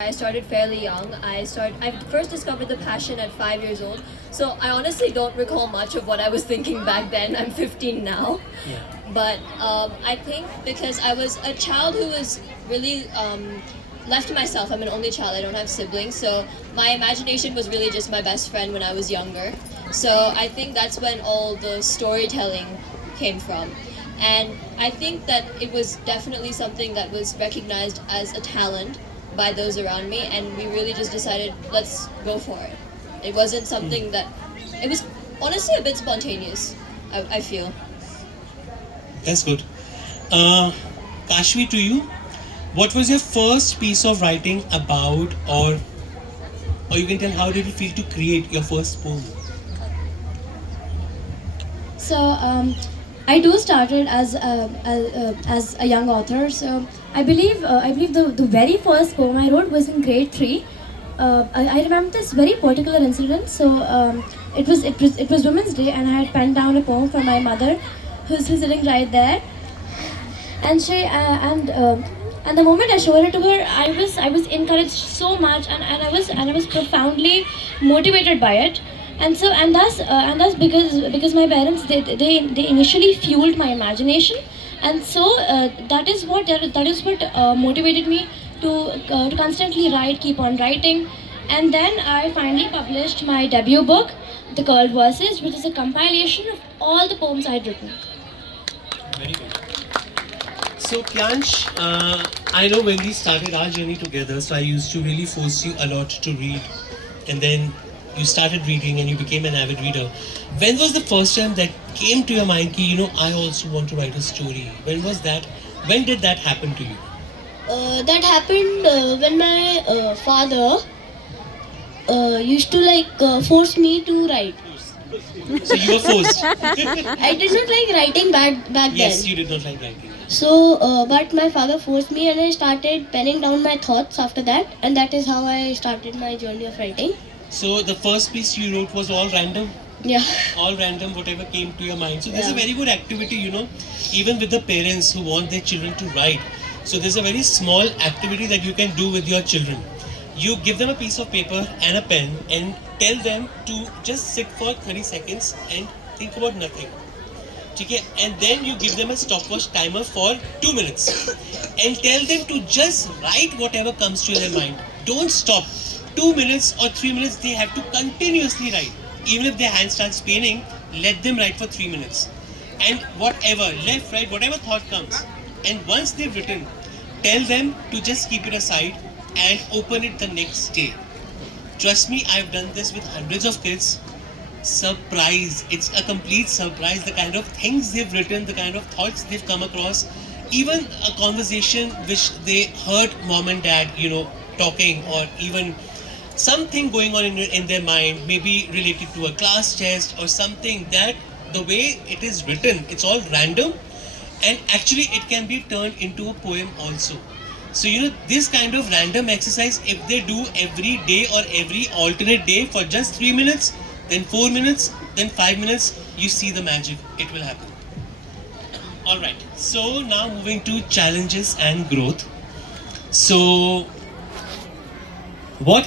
I started fairly young. I first discovered the passion at 5 years old. So I honestly don't recall much of what I was thinking back then. I'm 15 now. Yeah. But I think because I was a child who was really left to myself. I'm an only child. I don't have siblings. So my imagination was really just my best friend when I was younger. So I think that's when all the storytelling came from. And I think that it was definitely something that was recognized as a talent by those around me, and we really just decided, let's go for it. It wasn't something that, it was honestly a bit spontaneous, I feel. That's good. Kashvi, to you, what was your first piece of writing about, or you can tell how did it feel to create your first poem? So I do started as a young author. So I believe the very first poem I wrote was in grade three. I remember this very particular incident. So it was Women's Day, and I had penned down a poem for my mother, who's sitting right there, and she and the moment I showed it to her, I was encouraged so much, and I was profoundly motivated by it. And thus because my parents, they initially fueled my imagination, and so that is what motivated me to constantly write, keep on writing. And then I finally published my debut book, The Curled Verses, which is a compilation of all the poems I'd written. Very good. So, Kyansh, I know when we started our journey together, so I used to really force you a lot to read, and then you started reading and you became an avid reader. When was the first time that came to your mind, ki, I also want to write a story? When was that? When did that happen to you? That happened when my father used to force me to write. So you were forced. I did not like writing back Yes, then. you did not like writing. So, but my father forced me, and I started penning down my thoughts after that, and that is how I started my journey of writing. So the first piece you wrote was all random? Yeah. All random, whatever came to your mind. So there's a Yeah. very good activity, even with the parents who want their children to write. So there's a very small activity that you can do with your children. You give them a piece of paper and a pen and tell them to just sit for 30 seconds and think about nothing. Okay? And then you give them a stopwatch timer for 2 minutes and tell them to just write whatever comes to their mind. Don't stop. 2 minutes or 3 minutes, they have to continuously write. Even if their hand starts paining, let them write for 3 minutes. And whatever, left, right, whatever thought comes. And once they've written, tell them to just keep it aside and open it the next day. Trust me, I've done this with hundreds of kids. Surprise. It's a complete surprise. The kind of things they've written, the kind of thoughts they've come across, even a conversation which they heard mom and dad, talking, or even something going on in their mind, maybe related to a class test or something, that the way it is written, it's all random, and actually it can be turned into a poem also. So this kind of random exercise, if they do every day or every alternate day for just 3 minutes, then 4 minutes, then 5 minutes, you see the magic, it will happen. Alright, so now moving to challenges and growth. So what